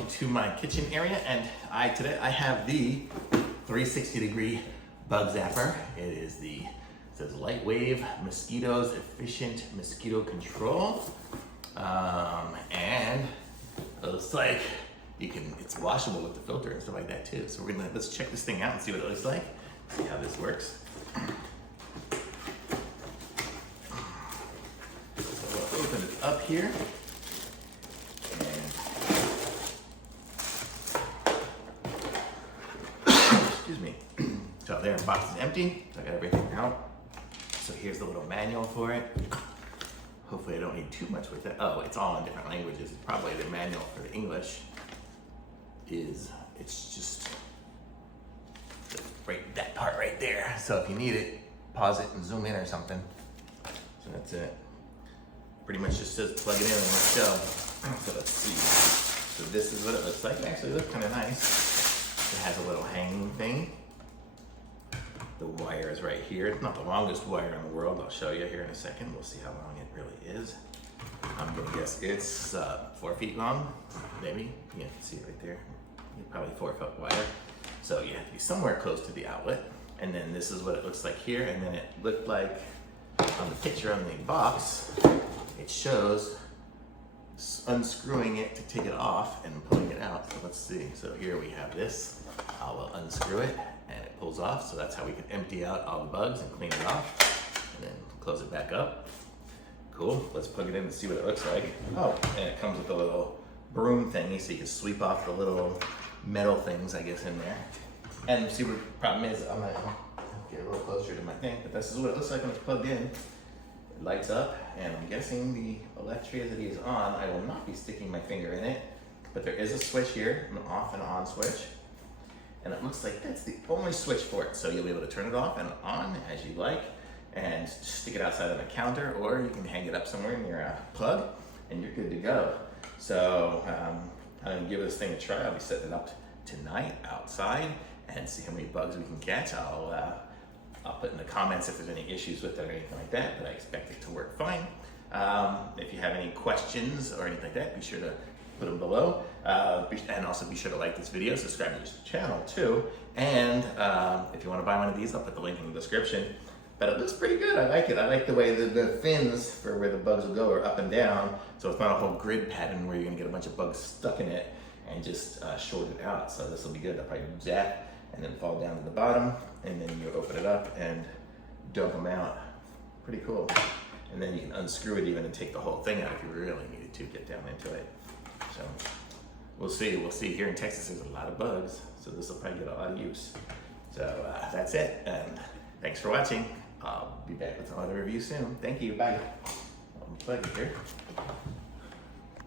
welcome to my kitchen area, and today I have the 360-degree bug zapper. It says light wave mosquitoes, efficient mosquito control, and it looks like it's washable with the filter and stuff like that too. So let's check this thing out and see what it looks like. See how this works. So we'll open it up here. So there, the box is empty. So I got everything out. So here's the little manual for it. Hopefully I don't need too much with it. Oh, it's all in different languages. It's probably the manual for the English it's just that part right there. So if you need it, pause it and zoom in or something. So that's it. Pretty much just says plug it in and let's go. So let's see. So this is what it looks like. It actually looks kind of nice. It has a little hanging thing. The wire is right here. It's not the longest wire in the world. I'll show you here in a second. We'll see how long it really is. I'm gonna guess it's 4 feet long, maybe. You can see it right there. Probably 4-foot wire. So you have to be somewhere close to the outlet. And then this is what it looks like here. And then it looked like on the picture on the box, it shows unscrewing it to take it off and pulling it out. So let's see. So here we have this. I will unscrew it and it pulls off. So that's how we can empty out all the bugs and clean it off. And then close it back up. Cool. Let's plug it in and see what it looks like. Oh, and it comes with a little broom thingy so you can sweep off the little metal things, I guess, in there. And see what the problem is. I'm gonna get a little closer to my thing, but this is what it looks like when it's plugged in. It lights up, and I'm guessing the electricity is on. I will not be sticking my finger in it, but there is a switch here, an off and on switch. And it looks like that's the only switch for it. So you'll be able to turn it off and on as you like, and just stick it outside on the counter, or you can hang it up somewhere in your plug, and you're good to go. So I'm gonna give this thing a try. I'll be setting it up tonight outside and see how many bugs we can catch. I'll put in the comments if there's any issues with it or anything like that, but I expect it to work fine. If you have any questions or anything like that, be sure to put them below. And also be sure to like this video, subscribe to this channel too. And if you wanna buy one of these, I'll put the link in the description. But it looks pretty good. I like it. I like the way the fins for where the bugs will go are up and down. So it's not a whole grid pattern where you're gonna get a bunch of bugs stuck in it and just short it out. So this will be good. I'll probably zap and then fall down to the bottom, and then you open it up and dump them out. Pretty cool. And then you can unscrew it even and take the whole thing out if you really needed to get down into it. So we'll see. We'll see. Here in Texas, there's a lot of bugs. So this will probably get a lot of use. So that's it. And thanks for watching. I'll be back with some other reviews soon. Thank you. Bye. I'll plug it here.